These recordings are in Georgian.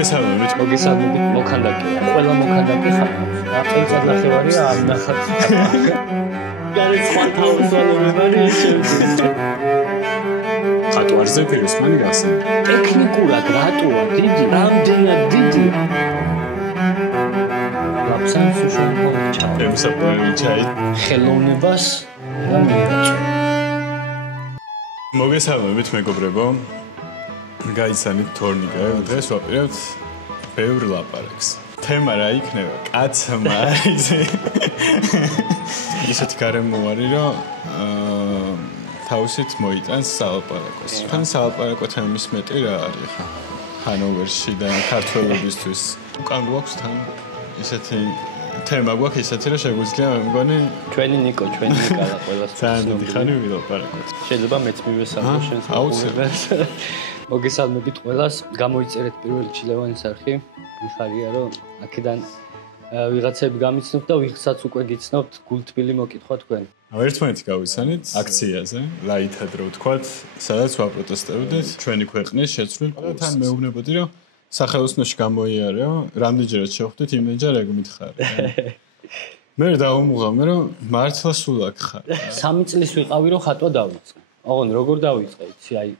მოგესალმებით. მოქანდაკეა. ყველა მოქანდაკე ხარ. წელიწად ნახევარია არ ნახავს. გარეთ სხვა თავისუფლებაა შეიძლება. ხატვარზე პიროსმანი გასა. ტექნიკურად რატოა დიდი, რამდენად დიდი. აფსანს უშუალოდ ჩავა. ემსაპორი ჩაი. ხელოვნებას რა მიიღწევა. მოგესალმებით მეგობრებო. გაიცანით თორნიკა. დღეს ვაპირებთ ბევრ ლაპარაკს. თემა რა იქნება? კაცმა ისეთი გარემო არის, რომ თავისით მოიტანს სალაპარაკოს. თან სალაპარაკო თემის მეტი რა არის ხა? ჰანოვერში და ქართველებისთვის. უკან გვაქვს თან ისეთი თემა გვაქვს ისეთი, რომ შეგვიძლია მე მგონი ჩვენი ნიკო და ყველას ძალიან დიდი ხანი ვილაპარაკოთ. შეიძლება მეც მივესალმო შენს აუცილებლად. მოგესალმებით ყველას. გამოიწერეთ პირველ რიგში ლევანის არხი. მიხარია რომ აქედან ვიღაცები გამიცნობთ და ვიღაცაც უკვე გიცნობთ გულთბილი მოკითხვა თქვენ. ერთმანეთი გავიცანით აქციაზე, ლაითად რო ვთქვათ, სადაც ვაპროტესტებდით ჩვენი ქვეყნის შეცვლილ და თან მეუბნებოდი რომ სახელოსნოში გამოიარეო, რამდენჯერაც შევხვდით, იმენჯერ ეგ მითხარი. მე დავუმღამე რომ მართლა სულ აქ ხარ. 3 წლის ვიყავი რომ ხატვა დავიწყე. ოღონ როგორ დავიწყე, იცი, აი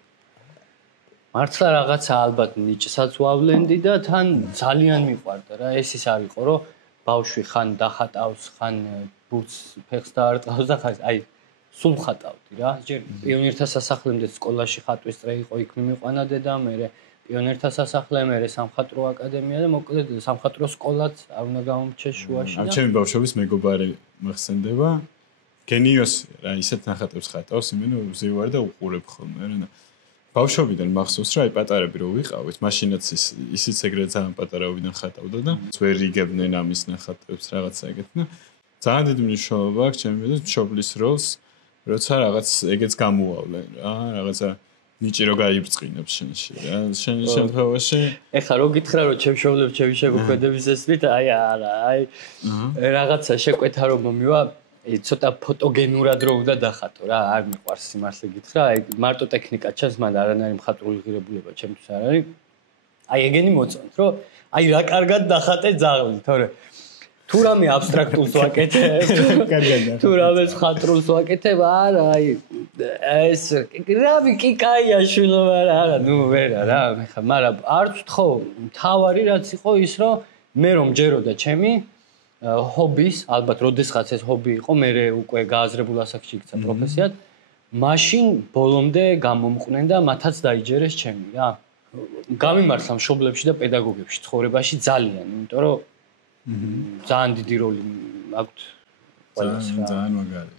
მართლა რაღაცა ალბათ ნიჭსაც ვავლენდი და თან ძალიან მიყვარდა რა. ეს ის არ იყო რომ ბავშვი ხან დახატავს, ხან ბურთს ფეხს დაარტყავს და ხან აი სულ ხატავდი რა. ჯერ პიონერთა სასახლემდე სკოლაში ხატვის წრე იყო, იქ მიმიყვანა დედა, მერე პიონერთა სასახლე, მერე სამხატვრო აკადემია და მოკლედ სამხატვრო სკოლაც არ უნდა გამომჩეს შუაში და ჩემი ბავშვობის მეგობარი მახსენდება. გენიოსია რა, ისეთ ნახატებს ხატავს, იმენ ვზივარ და უყურებ ხოლმე რა. ბავშვობიდან მახსოვს რა, აი პატარები რო ვიყავით, მაშინაც ისიც ეგრე ძალიან პატარაობიდან ხატავდა და ვერ იგებდნენ ამის ნახატებს რაღაცა ეგეთ და ძალიან დიდი მნიშვნელობა აქვს ჩემი მიზნით მშობლის როლს, როცა რაღაც ეგეც გამოავლენ რა, რაღაცა ნიჭი რო გაიბრწყინებს შენში რა. შენ შემთხვევაში ეხლა რო გითხრა რომ ჩემ მშობლებს ჩემი შეგვიქმედების ესმით, აი არა, აი რაღაცა შეკვეთა რომ მომივა ცოტა ფოტოგენურად რო უნდა დახატო რა, არ მიყვარს სიმართლე გითხრა, აი მარტო ტექნიკა ჩანს, მან არანაირი მხატვრული ღირებულება ჩემთვის არ არის. აი ეგენი მოწონთ, რომ აი რა კარგად დახატე ძაღლი, თორე თუ რამე აბსტრაქტულს ვაკეთებ, თუ რამე მხატვრულს ვაკეთებ, არა, აი ეს რავი კი კაია შვილო, არა, ნუ ვერა რა, ხა, მაგრამ არც თქო, თავარი რაც იყო ის, რომ მე რომ ჯეროდა ჩემი ჰობის, ალბათ როდესღაც ეს ჰობი იყო, მე უკვე გააზრებულ ასაკში იქცა პროფესიად, მაშინ ბოლომდე გამომყვნენ და მათაც დაიჯერეს ჩემი რა. გამიმართლა მშობლებში და პედაგოგებში ცხოვრებაში ძალიან, იმიტომ რომ ძალიან დიდი როლი აქვთ ყველას რა. ძალიან მაგარია.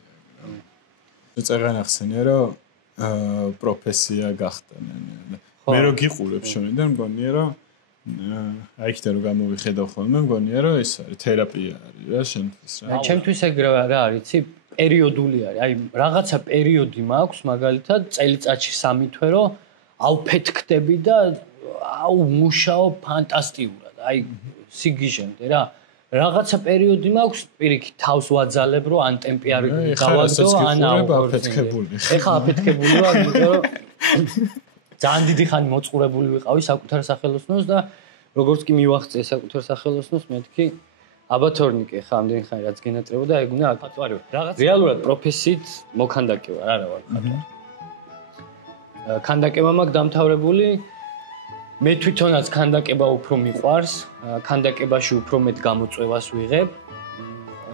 წეგან ახსენე რომ პროფესია გახდნენ. მე რო გიყურებ შენიდან მგონია რომ აი იქიდან რომ გამოვიხედავ ხოლმე მგონია რომ ეს არის თერაპია არის რა შენთვის რა. ჩემთვის ეგ რა არის, იცი, პერიოდული არის. აი რაღაცა პერიოდი მაქვს, მაგალითად წელიწადში 3 თვე რომ ავფეთქდები და აუ მუშაობ ფანტასტიკურად. აი სიგიჟემდე რა. რაღაცა პერიოდი მაქვს, პირიქით თავს ვაძალებ რომ ან ტემპი არ გავაგდო, ან აფეთქებული. ეხლა აფეთქებული ვარ, იმიტომ რომ ძალიან დიდი ხანი მოწყურებული ვიყავი საკუთარ სახელოსნოს და როგორც კი მივახცე საკუთარ სახელოსნოს, მეთქი აბა თორნიკე ხა ამდენი ხანი რაც გენატრებოდა, ეგ უნდა აკატვარო. რაღაც რეალურად პროფესიით მოქანდაკე ვარ, არა ვარ ხატვა. ქანდაკება მაქვს დამთავრებული. მე თვითონაც ქანდაკება უფრო მიყვარს, ქანდაკებაში უფრო მეტ გამოწვევას ვიღებ.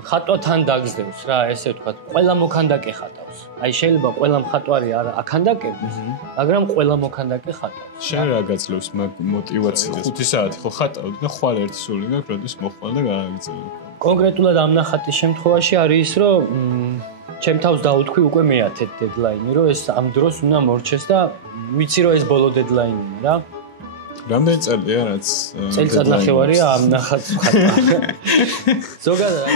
ხატვა თან დაგზდევს რა, ესე ვთქვათ, ყველა მოქანდაკე ხატავს. აი შეიძლება ყველა მხატვარი არ აქანდაკებს, მაგრამ ყველა მოქანდაკე ხატავს. შენ რა გაძლევს მოტივაციას? 5 საათი ხო ხატავდი და ხვალ ერთი სული გაქვს, როდის მოხვალ და გააგრძელებ. კონკრეტულად ამ ნახატის შემთხვევაში არის ის, რომ ჩემ თავს დავუთქვი უკვე მე-10 დედლაინი, რომ ეს ამ დროს უნდა მორჩეს და ვიცი რომ ეს ბოლო დედლაინია რა. რამდენი წელია რაც წელიწად ნახევარია ამ ნახატს ხატვა. ზოგადად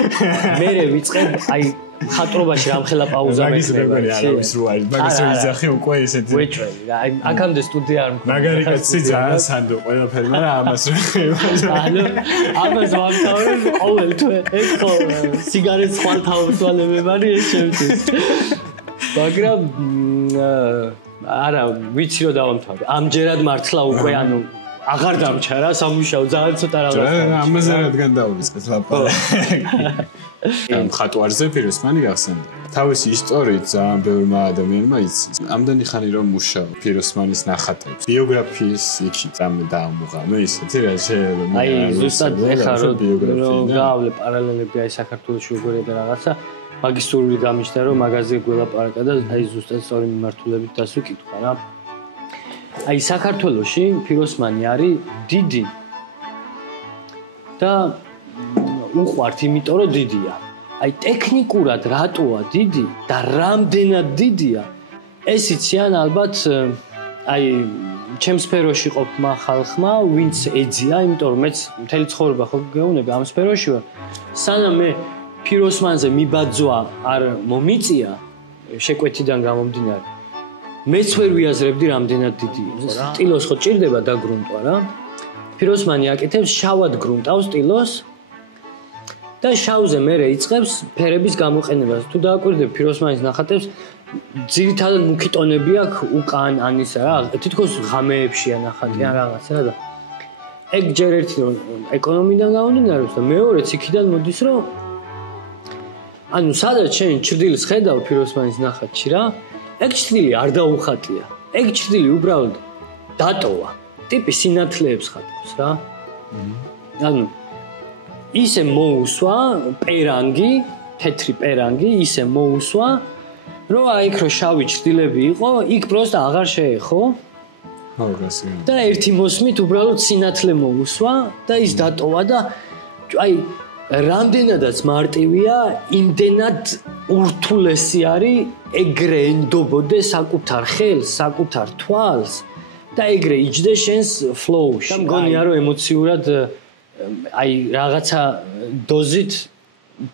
მე ვიწყებ აი ხატრობაში რამხელა პაუზა მექნება. არავის რო არის, მაგას ვიზახი უკვე ესეთი. ვეჭველი რა, აი აქამდე სტუდია არ მქონდა. მაგარი კაცი ძალიან სანდო ყველაფერი, მაგრამ ამას რო ხება. ანუ ამას ვამთავრებ ყოველ თვე. ეს ხო სიგარეტს ხვალ თავისუფლებებარი ეს შემთხვევით. მაგრამ არა, ვიცი რომ დავამთავრე. ამჯერად მართლა უკვე ანუ აღარ დამჩა რა სამუშაო ძალიან ცოტა რაღაც. ამაზე რადგან დავიწყეთ ლაპარაკი. ამ ხატვარზე ფიროსმანი გახსენდა. თავისი ისტორიით ძალიან ბევრმა ადამიანმა იცის. ამდენი ხანი რომ მუშაობ ფიროსმანის ნახატებს, ბიოგრაფიის იქით რამე დაამუღამე ისეთი რა შეიძლება. აი ზუსტად ეხა რომ გავავლე პარალელები აი საქართველოს როგორია და რაღაცა მაგისტრული გამიჩნდა რომ მაგაზე გველაპარაკა და აი ზუსტად სწორი მიმართულებით დასვიკითხა რა. აი საქართველოში ფიროსმანი არის დიდი და უყვართ იმიტომ რომ დიდია. აი ტექნიკურად რატოა დიდი და რამდენად დიდია ეს იციან ალბათ აი ჩემს სფეროში ყოფმა ხალხმა ვინც ეძია იმიტომ რომ მეც მთელი ცხოვრება ხო გეუბნები ამ სფეროში ვარ სანამ მე ფიროსმანზე მიბაძვა არ მომიწია შეკვეთიდან გამომდინარე მეც ვერ ვიაზრებდი რამდენად დიდი იყო რა სტილოს ხო ჭირდება დაგრუნტვა რა ფიროსმანი აკეთებს შავად გრუნტავს სტილოს და შავზე მერე იწყებს ფერების გამოყენებას. თუ დააკვირდებ ფიროსმანის ნახატებს, ძირითადად მუქი ტონები აქვს უკან ანისა რა, თითქოს ღამეებშია ნახატი ან რაღაცა და ეგ ჯერ ერთი რომ ეკონომიდან გამომდინარეობს და მეორეც იქიდან მოდის რომ ანუ სადაც შენ ჭრდილს ხედავ ფიროსმანის ნახატში რა, ეგ ჭრდილი არ დაუხატია. ეგ ჭრდილი უბრალოდ დატოვა. ტიპი სინათლეებს ხატავს რა. ანუ ისე მოусვა პერანგი, თეთრი პერანგი, ისე მოусვა, რომ აი იქ რო შავი ჭრდილები იყო, იქ პროსტა აღარ შეეხო. და ერთი მოსმით უბრალოდ სინათლე მოусვა და ის დატოვა და აი რამდენადაც მარტივია, იმდენად ურთულესი არის ეგრე ენდობოდე საკუთარ ხელს, საკუთარ თვალს და ეგრე იჯდე შენს ფლოუში. და მგონია რომ ემოციურად აი რაღაცა დოზით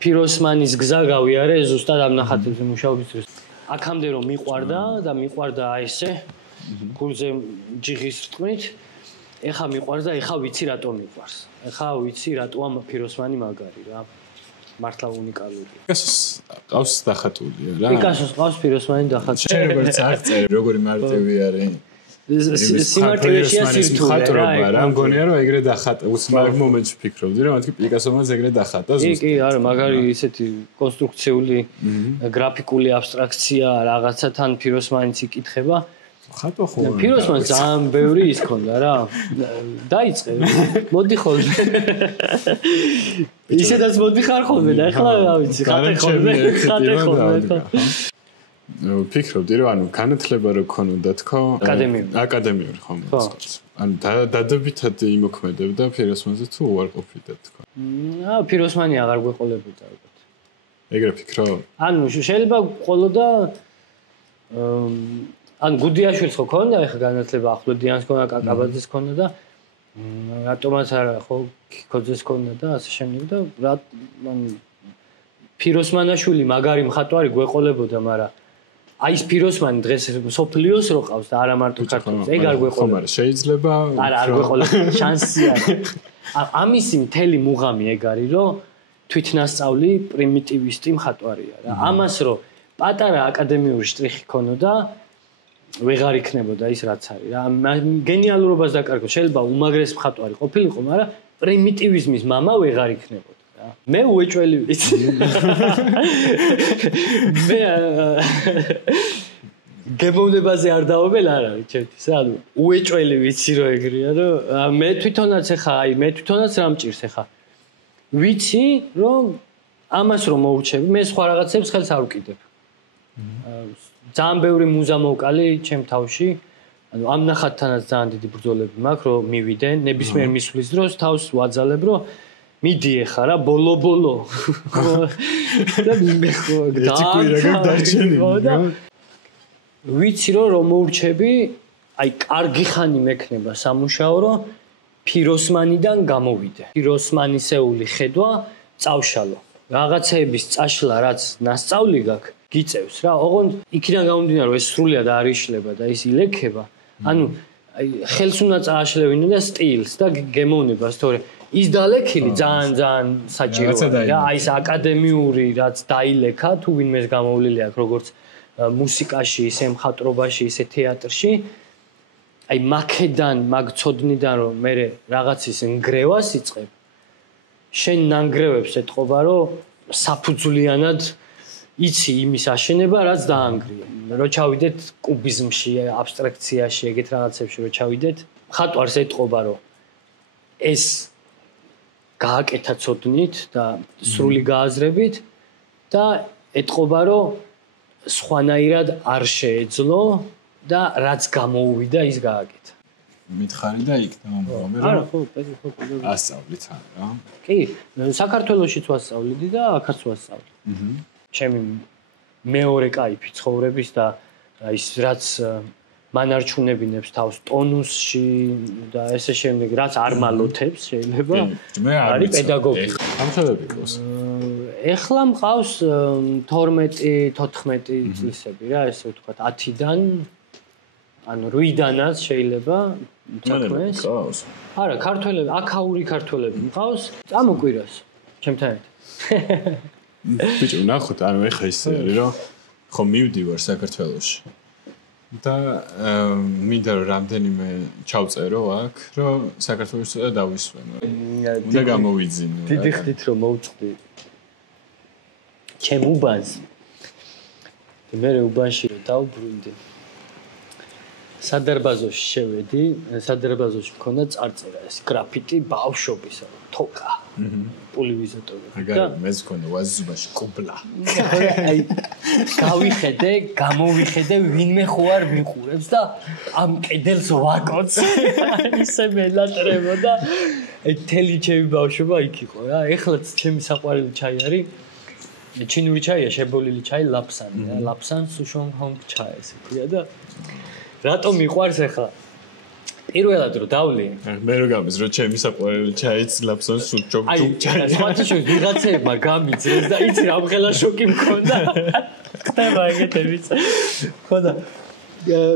ფიროსმანის გზა გავიარე ზუსტად ამ ნახატებზე მუშაობის დროს. აქამდე რომ მიყვარდა აი ესე გულზე ჯიღის რტყმით. ეხა მიყვარდა, ეხა ვიცი რატომ მიყვარს. ეხა ვიცი რატოა ფიროსმანი მაგარი რა. მართლა უნიკალური. პიკასოს ყავს დახატულია რა. პიკასოს ყავს ფიროსმანი დახატული. შენ როგორც აღწერ, როგორი მარტივი არის. სიმარტივეშია სირთულე რა მგონია რომ ეგრე დახატა უცნაურ მომენტში ფიქრობდი რომ მათი პიკასომაც ეგრე დახატა ზუსტად კი არა მაგარი ისეთი კონსტრუქციული გრაფიკული აბსტრაქცია რაღაცა თან ფიროსმანიც იკითხება ხატვა ხო ფიროსმანს ძალიან ბევრი ის ქონდა რა დაიწყე მოდი ხოლმე ისედაც მოდი ხარ ხოლმე და ახლა რა ვიცი ხატე ხოლმე ფიქრობდი რომ ანუ განათლება რო ქონოდა თქო აკადემიური ხომ ანუ დადებითად იმოქმედებდა ფიროსმანზე თუ უარ ყოფილდა თქო ფიროსმანი აღარ გვეყოლებოდა ალბათ ეგრე ფიქრობ ანუ შეიძლება ყოლოდა ან გუდიაშვილს ხო ქონდა ეხა განათლება ახლოდიანს ქონდა კაკაბაძეს ქონდა და რატომაც არა ხო ქიქოძეს ქონდა და ასე შემდეგ და რა ან ფიროსმანაშვილი მაგარი მხატვარი გვეყოლებოდა მაგრამ აი ეს ფიროსმანი დღეს სოფლიოს რო ყავს და არა მარტო ქართულს ეგ არ გვეყოლებოდა ხომ შეიძლება არა არ გვეყოლებოდა შანსი არის ამისი მთელი მუღამი ეგ არის რომ თვითნასწავლი პრიმიტივისტი მხატვარია რა ამას რომ პატარა აკადემიური შტრიხი ქონოდა ვეღარ იქნებოდა ის რაც არის რა გენიალურობას დაკარგო შეიძლება უმაგრეს მხატვარი ყოფილიყო მაგრამ პრიმიტივიზმის მამა ვეღარ იქნებოდა რა მე უეჭველი ვიცი მე გემოვნებაზე არ დავობელ არ არის ჩემთვის ანუ უეჭველი ვიცი რომ ეგრეა რომ მე თვითონაც რა მჭირს ახლა ვიცი რომ ამას რომ მოუჩები მე სხვა რაღაცებს ხელს არ ვკიდებ ძალიან ბევრი მუზა მოვკალი ჩემ თავში ანუ ამ ნახატთანაც ძალიან დიდი ბრძოლები მაქვს რომ მივიდენ ნებისმიერ მისვლის დროს თავს ვაძალებ რომ მიდი ეხა რა ბოლო და მე ხო ვიცი რომ მოურჩები აი კარგი ხანი მექნება სამუშაო რომ ფიროსმანიდან გამოვიდე ფიროსმანისეული ხედვა წავშალო რაღაცეების წაშლა რაც ნასწავლი გაქვს გიწევს რა ოღონდ იქიდან გამომდინარე რომ ეს სრულიად არ იშლება და ის ილექება ანუ აი ხელს უნდა წააშლევინო და სტილს და გემოვნებას თორე ის დალექილი ძალიან საჭიროა რა აი ეს აკადემიური რაც დაილექა თუ ვინმეს გამოვლილი აქვს როგორც მუსიკაში ისე მხატვრობაში ისე თეატრში აი მაკედან მაგცოდნიდან რომ მე რაღაცის ნგრევას იწყებ შენ ნანგრევებს ეთყობა რომ საფუძვლიანად იცი იმის აშენება რაც დაანგრია რო ჩავიდეთ კუბიზმში აბსტრაქციაში ეგეთ რაღაცებში რო ჩავიდეთ ხატვარს ეთყობა რომ ეს გააკეთა ცოდნით და სრული გააზრებით და ეთყობა რომ სხვანაირად არ შეეძლო და რაც გამოუვიდა ის გააკეთა. მითხარი და იქ დამამრომე რა. არა, ხო. ასწავლით რა. კი, საქართველოშიც ვასწავლიდი და აქაც ვასწავლი. ჩემი მეორე кайფი ცხოვრების და ის რაც მანარჩუნებინებს თავს ტონუსში და ესე შემდეგ რაც არ მალოთებს შეიძლება არის პედაგოგი. ამხელები ყავს. ეხლა მყავს 12-14 წლისები რა ესე ვთქვათ 10-დან ანუ 8-დანაც შეიძლება თქმეს. არა, ქართველები, აქაური ქართველები მყავს წამოკვირას ჩემთან ერთად. ბიჭო, ნახოთ, ანუ ეხა ის არის რომ ხო მივდივარ საქართველოში. და მინდა რომ რამდენიმე ჩავწერო აქ, რომ საქართველოს ცოტა დავისვენო. უნდა გამოვიძინო. დიდი ხდით რომ მოვწყდი. ჩემ უბანს. მე უბანში რომ დავბრუნდი. სადარბაზოში შევედი, სადარბაზოში მქონდა წარწერა, ეს გრაფიტი ბავშვობის, თოკა. პოლივიზატორი. და მეც მქონდა ვაზუბაში კუბლა. აი გავიხედე, გამოვიხედე, ვინმე ხო არ მიყურებს და ამ კედელს ვაკოც. ისე მელატრებოდა. აი თელი ჩემი ბავშვობა იქ იყო რა. ეხლაც ჩემი საყვარელი ჩაი არის. ჩინური ჩაია, შებოლილი ჩაი, ლაფსანი, რა. ლაფსან სუშონ ჰონგ ჩაი ესე ქვია და რატომ მიყვარს ახლა? პირველად რომ დავლი. მე რო გამის რომ ჩემი საყვარელი ჩაიც ლაფსან სუშონ ჰონგ ჩაი. აი, სხვათაშორის ვიღაცეებმა გამიძრეს და იცი რამხელა შოკი მქონდა. ხდება ეგეთებიც. ხო და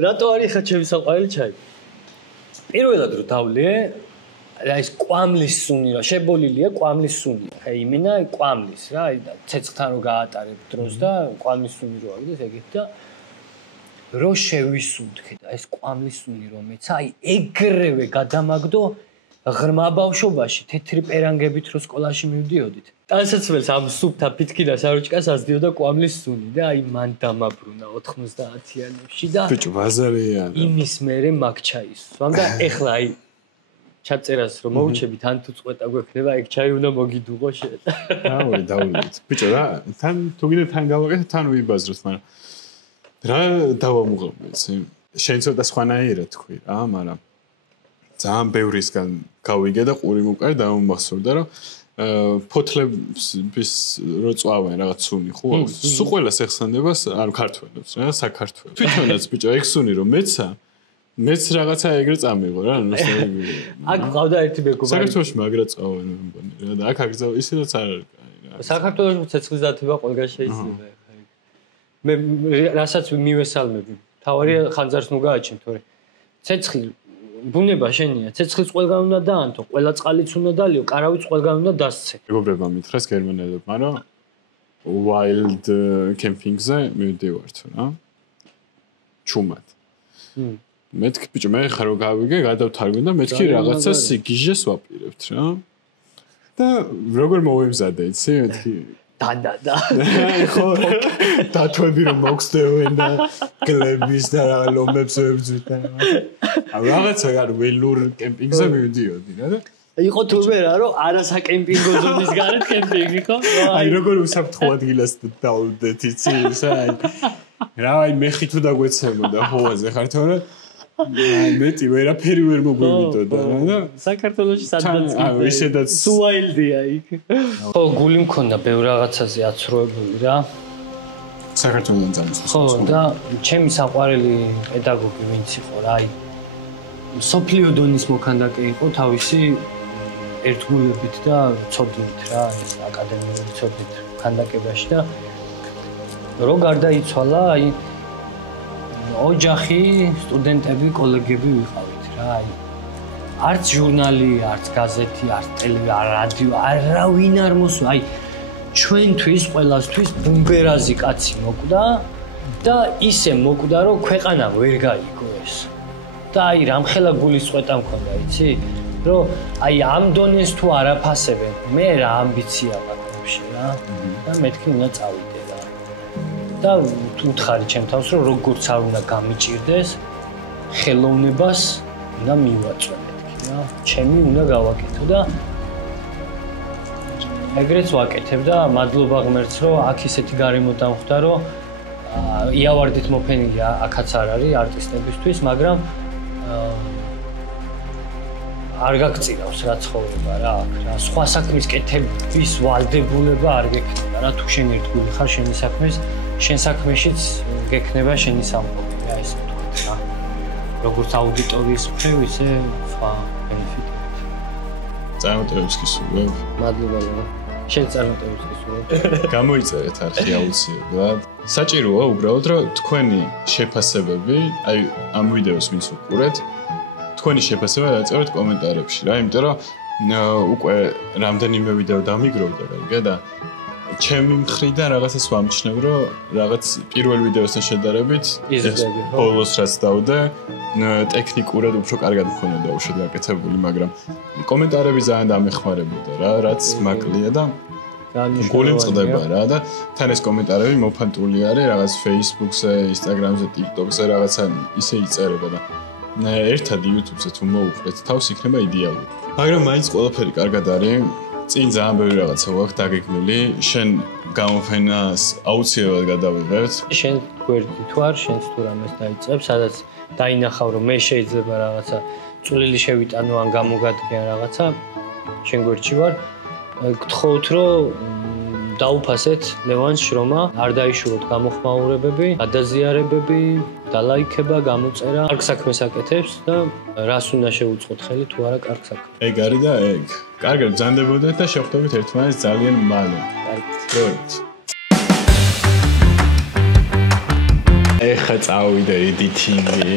რატო არის ხა ჩემი საყვარელი ჩაი? პირველად რომ დავლი, რა ის კვამლის სუნი რა, შებოლილია კვამლის სუნი. ხა იმენა კვამლის რა, აი და ცეცხლთან რო გაატარებ დროს და კვამლის სუნი რო აგდეს ეგეთ და რო შევისუნთქე და ეს კვამლის სუნი რომ ეცა, აი ეგრევე გადამაგდო ღრმა ბავშვობაში თეთრი პერანგებით რო სკოლაში მივდიოდით. ტანსაცმელს ამ სუფთა ფითქინას აროჭკას ასდიოდა კვამლის სუნი და აი მან დამაბრუნა 90-იანებში და ბიჭო ბაზარია. იმის მერე მაგ ჩაისვამ და ეხლა აი ჩაწერას რომ მოუჩებით ან თუ წყვეტა გვექნება ეგ ჩაი უნდა მოგიდუღო შენ. დავი დავით. ბიჭო რა, თან თუ კიდე თან გავაკეთე, თან ვიბაზროთ, მაგრამ რა დავამუღებ იცი? შენ ცოტა სხვანაირად თქვი რა, მაგრამ ძალიან ბევრისგან გავიგე და ყური მოკარი დამომახსოვრდა რომ ფოთლების რო წვავენ რაღაც სუნი ხო? სულ ყველას ეხსენებას არ ქართველებს რა, საქართველოს. თვითონაც ბიჭო ეგ სუნი რომ მეც რაღაცა ეგრე წამიღო რა, ანუ აქ ყავდა ერთი მეგობარი. საქართველოში მაგრა წავენ მე მგონი რა და აქ აგზავ ისედაც არ არის კაი რა. საქართველოში ცეცხლის დათება ყველგან შეიძლება ხა. მე რასაც მივესალმები. თავარია ხანძარს ნუ გააჩენ თორე. ცეცხლი ბუნება შენია, ცეცხლის ყველგან უნდა დაანთო, ყველა წყალიც უნდა დალიო, კარავიც ყველგან უნდა დასცე. მეგობრებმა მითხრეს გერმანელებმა რომ wild camping-ზე მივდივართ რა. ჩუმად. მეთქი ბიჭო მე ხარ რო გავიგე გადავთარგმნ და მეთქი რაღაცა სიგიჟეს ვაპირებთ რა და როგორ მოვიმზადე იცი მეთქი და ხო დათვები რომ მოგხსდევენ და კლების და ლომებს ვებძვით და რაღაცა არ ველურ კემპინგზე მივდიოდი რა და იყო თურმე რა რომ არასაკემპინგო ზონის გარეთ კემპინგი ხო აი როგორ უსაფრთხო ადგილას დავდეთ იცი აი რა აი მე ხი თუ დაგვეცემოდა ჰოვაზე ხარ თორე მეტი ვერაფერი ვერ მოგვივიდოდა რა და საქართველოში სადაც აი ისედაც სუაილდია იქ ხო გული მქონდა ბევრ რაღაცაზე აცრუებული რა საქართველოს ძამს ხო და ჩემი საყვარელი პედაგოგი ვინც იყო რა აი სოფლიო დონის მოქანდაკე იყო თავისი ერთგულებით და ცოდნით რა ეს აკადემიური ცოდნით ქანდაკებაში და რო გარდაიცვალა აი ოჯახი, სტუდენტები, კოლეგები ვიყავით რა, აი. არც ჟურნალი, არც გაზეთი, არც ტელევიზია, რადიო, არავინ არ მოსვა, აი. ჩვენთვის, ყველასთვის ბუმბერაზი კაცი მოკვდა და ისე მოკვდა, რომ ქვეყანა ვერ გაიგო ეს. და აი რამხელა გულისწყეთა მქონდა, იცი? რომ აი ამ დონეს თუ არაფასებენ, მე რა ამბიცია მაქვს რა და მეთქი უნდა წავიდე რა. და უთხარი ჩემ თავს რომ როგორც არ უნდა გამიჭირდეს, ხელოვნებას უნდა მივაწვე მეთქი რა. ჩემი უნდა გავაკეთო და ეგრეც ვაკეთებ და მადლობა ღმერთს რომ აქ ისეთი გარემო დამხვდა რომ იავარდით მოფენილია აქაც არ არის არტისტებისთვის, მაგრამ არ გაგწირავს რა ცხოვრება რა აქ რა. სხვა საქმის კეთების ვალდებულება არ გექნება რა. თუ შენ ერთგული ხარ შენი საქმის, შენ საქმეშიც გექნება შენი სამყოფი რა ესე ვთქვათ რა. როგორც აუდიტორიის მხრივ, ისე სხვა ბენეფიტებით. წარმატებებს გისურვებ. მადლობა რა. შენ წარმატებებს გისურვებ. გამოიწერეთ არხი აუცილებლად. საჭიროა უბრალოდ რომ თქვენი შეფასებები, აი ამ ვიდეოს ვინც უყურეთ, თქვენი შეფასება დაწეროთ კომენტარებში რა, იმიტომ რომ უკვე რამდენიმე ვიდეო დამიგროვდა რა და ჩემი მხრიდან რაღაცას ვამჩნევ რომ რაღაც პირველ ვიდეოსთან შედარებით ბოლოს რაც დავდე ტექნიკურად უფრო კარგად მქონდა უშუალოდ გაკეთებული, მაგრამ კომენტარები ძალიან დამეხმარებოდა რა, რაც მაკლია და გული მწყდება რა და თან ეს კომენტარები მოფანტული არის რაღაც Facebook-ზე, Instagram-ზე, TikTok-ზე რაღაცა ისე იწერება და ერთად YouTube-ზე თუ მოუყრეთ თავს იქნება იდეალური. მაგრამ მაინც ყველაფერი კარგად არის. წინ ძალიან ბევრი რაღაცა გვაქვს დაგეგმილი. შენ გამოფენას აუცილებლად გადავიღებთ. შენ გვერდი თუ არ შენს თუ რამეს დაიწყებ, სადაც დაინახავ რომ მე შეიძლება რაღაცა წვლილი შევიტანო ან გამოგადგე რაღაცა, შენ გვერდში ვარ. გთხოვთ რომ დაუფასეთ ლევანს შრომა, არ დაიშუროთ გამოხმაურებები, გადაზიარებები, დალაიქება, გამოწერა, კარგ საქმეს აკეთებს და რას უნდა შევუწყოთ ხელი თუ არა კარგ საქმეს. ეგ არის და ეგ. კარგად ბრძანდებოდეთ და შევხვდებით ერთმანეთს ძალიან მალე. კარგად. ეხა წავიდა editing-ი.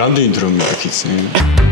რამდენი დრო მიქიცი?